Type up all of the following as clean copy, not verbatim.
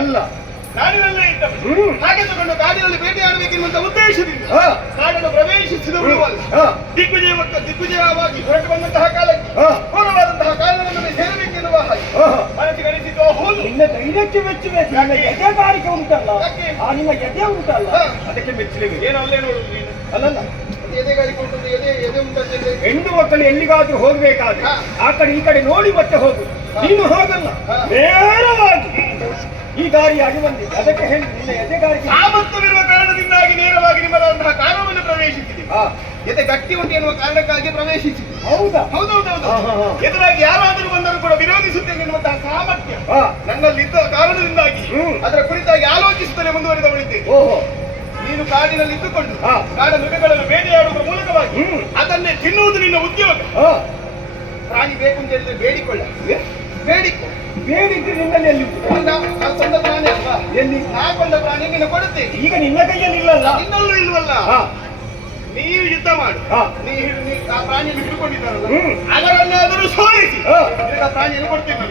ಅಲ್ಲ, ಕಾಡಿನಲ್ಲೇ ಇದ್ದವನು. ಹಾಗೆ ತಗೊಂಡು ಕಾಡಿನಲ್ಲಿ ಬೇಟೆಯಾಡಬೇಕೆನ್ನುವಂತ ಉದ್ದೇಶದಿಂದ ಕಾಡನ್ನು ಪ್ರವೇಶಿಸಿದವಳು ಅಲ್ಲ. ದಿಗ್ವಿಜಯವಾಗಿ ಹೊರಟು ಬಂದಂತಹ ಕಾಲಕ್ಕೆ ಪೂರ್ಣವಾದಂತಹ ಕಾರಣವನ್ನು ಸೇರಬೇಕೆನ್ನುವ ಹಾಗೆ ಮನಸ್ಸಿಗನಿಸಿದ್ದು ಹೌದು. ನಿನ್ನ ಧೈರ್ಯಕ್ಕೆ ಮೆಚ್ಚಬೇಕು. ನಿನ್ನ ಎದೆಗಾರಿಕೆ ಉಂಟಲ್ಲ, ಆ ನಿನ್ನ ಎದೆ ಉಂಟಲ್ಲ, ಅದಕ್ಕೆ ಮೆಚ್ಚಲೇಬೇಕು. ಏನು ಅಲ್ಲೇ ನೋಡುದು ನೀನು? ಅಲ್ಲಲ್ಲ, ಎದೆಗಾರಿಕೆ ಉಂಟು, ಎದೆ ಉಂಟಂತೆ. ಹೆಣ್ಣು ಮಕ್ಕಳು ಎಲ್ಲಿಗಾದ್ರೂ ಹೋಗ್ಬೇಕಾದ್ರೆ ಆ ಕಡೆ ಈ ಕಡೆ ನೋಡಿ ಮತ್ತೆ ಹೋಗು. ನೀನು ಹೋಗಲ್ಲ, ನೇರವಾಗಿ ಈ ದಾರಿಯಾಗಿ ಬಂದಿದೆ. ಅದಕ್ಕೆ ಹೇಳಿ ನಿನ್ನ ಎದೆಗಾರಿಕೆ ಸಾಮರ್ಥ್ಯವಿರುವ ಕಾರಣದಿಂದಾಗಿ ನೇರವಾಗಿ ನಿಮ್ಮದಂತಹ ಕಾರಣವನ್ನು ಪ್ರವೇಶಿಸಿದೆ. ಎದೆ ಗಟ್ಟಿ ಉಂಟು ಎನ್ನುವ ಕಾರಣಕ್ಕಾಗಿ ಪ್ರವೇಶಿಸಿದೆ. ಹೌದಾ? ಹೌದೌದೌದು. ಎದುರಾಗಿ ಯಾರಾದರೂ ಬಂದರೂ ಕೂಡ ವಿರೋಧಿಸುತ್ತೇನೆ ಎನ್ನುವಂತಹ ಸಾಮರ್ಥ್ಯ ನನ್ನಲ್ಲಿದ್ದ ಕಾರಣದಿಂದಾಗಿ ಅದರ ಕುರಿತಾಗಿ ಆಲೋಚಿಸುತ್ತಲೇ ಮುಂದುವರೆದವಳಿದ್ದೇನೆ. ಓಹೋ, ನೀನು ಕಾಡಿನಲ್ಲಿ ಇದ್ದುಕೊಂಡು ಕಾಡ ಮೃಗಗಳನ್ನು ಬೇಟೆಯಾಡುವ ಮೂಲಕವಾಗಿ ಅದನ್ನೇ ತಿನ್ನುವುದು ನಿನ್ನ ಉದ್ಯೋಗ. ಪ್ರಾಣಿ ಬೇಕು ಅಂತ ಹೇಳಿದ್ರೆ ಬೇಡಿಕೊಳ್ಳ, ಬೇಡಿಕೊ. ಬೇಡಿದ್ರೆ ನಿನ್ನಲ್ಲಿ ಎಲ್ಲಿ ಕೊಂದ ಪ್ರಾಣಿ ಅಲ್ವಾ? ಎಲ್ಲಿ? ನಾ ಕೊಂದ ಪ್ರಾಣಿ ನಿನ್ನ ಕೊಡುತ್ತೇನೆ. ಈಗ ನಿನ್ನ ಕೈಯಲ್ಲಿ ಇಲ್ಲಲ್ಲ? ನಿನ್ನಲ್ಲೂ ಇಲ್ವಲ್ಲ. ನೀವು ಯುದ್ಧ ಮಾಡಿ ಆ ಪ್ರಾಣಿಯನ್ನು ಹಿಡ್ಕೊಂಡಿದ್ದಾರಲ್ಲ, ಅದರನ್ನಾದರೂ ಸೋಲಿಸಿ ಆ ಪ್ರಾಣಿಯನ್ನು ಕೊಡ್ತೇನೆ.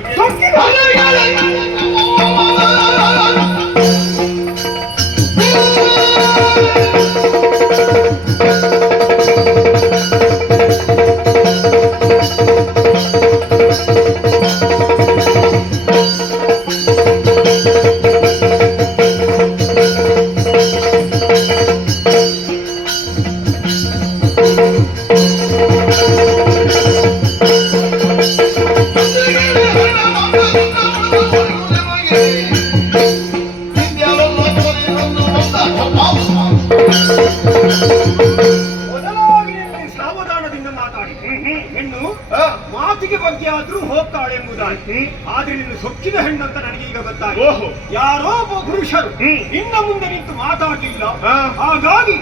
ಸಾವಧಾನದಿಂದ ಮಾತಾಡಿ. ಹೆಣ್ಣು ಮಾತಿಗೆ ಬಗ್ಗೆ ಆದ್ರೂ ಹೋಗ್ತಾಳೆ ಎಂಬುದಾಗಿ. ಆದ್ರೆ ನಿನ್ನ ಸೊಕ್ಕಿದ ಹೆಣ್ಣು ಅಂತ ನನಗೆ ಈಗ ಗೊತ್ತಾಗಿ. ಯಾರೋ ಒಬ್ಬ ಪುರುಷರು ನಿನ್ನ ಮುಂದೆ ನಿಂತು ಮಾತಾಡಲಿಲ್ಲ, ಹಾಗಾಗಿ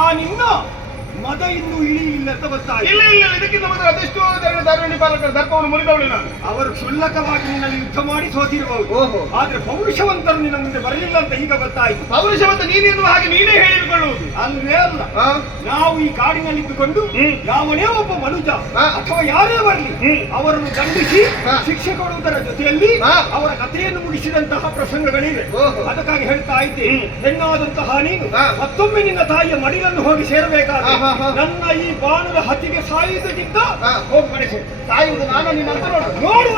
ಆ ನಿನ್ನ ಮದ ಇನ್ನೂ ಇಳಿಯಿಲ್ಲ ಅಂತ ಗೊತ್ತಾಗಿ. ಇಲ್ಲ ಇಲ್ಲ, ಇದಕ್ಕಿಂತ ಮೊದಲು ಅದೆಷ್ಟೋ ಧಾರ್ಮಿಕ ಪಾಲಕರ ದರ್ಪವನ್ನು ಮುರಿದವಳು ನಾನು. ಅವರು ಕ್ಷುಲ್ಲಕವಾಗಿ ನಿನ್ನಲ್ಲಿ ಯುದ್ಧ ಮಾಡಿ ಸೋತಿರಬಹುದು, ಆದ್ರೆ ಪೌರುಷವಂತರು ನಿನ್ನ ಮುಂದೆ ಬರಲಿಲ್ಲ ಅಂತ ಈಗ ಗೊತ್ತಾಯ್ತು. ಪೌರುಷವಂತ ನೀನೆನ್ನುವ ಹಾಗೆ ನೀನೇ ಹೇಳಿಕೊಳ್ಳುವುದು ಅಲ್ವೇ ಅಲ್ಲ. ನಾವು ಈ ಕಾಡಿನಲ್ಲಿ ಇದ್ದುಕೊಂಡು ಯಾವನೇ ಒಬ್ಬ ಮನುಜ ಅಥವಾ ಯಾರೇ ಬರಲಿ ಅವರನ್ನು ದಂಡಿಸಿ ಶಿಕ್ಷೆ ಕೊಡುವುದರ ಜೊತೆಯಲ್ಲಿ ಅವರ ಕಥೆಯನ್ನು ಮುಗಿಸಿದಂತಹ ಪ್ರಸಂಗಗಳಿವೆ. ಅದಕ್ಕಾಗಿ ಹೇಳ್ತಾ ಇದ್ದೆ, ಹೆಣ್ಣಾದಂತಹ ನೀನು ಮತ್ತೊಮ್ಮೆ ನಿನ್ನ ತಾಯಿಯ ಮಡಿಲನ್ನು ಹೋಗಿ ಸೇರಬೇಕಾದ್ರೆ ನನ್ನ ಈ ಬಾಣದ ಹತ್ತಿಗೆ ಸಾಯುವುದಕ್ಕಿಂತ ಹೋಗಿ ಮನೆಗೆ ಸಾಯುವುದು ನಾನು ನಿನ್ನ ಅಂತ ನೋಡುವ.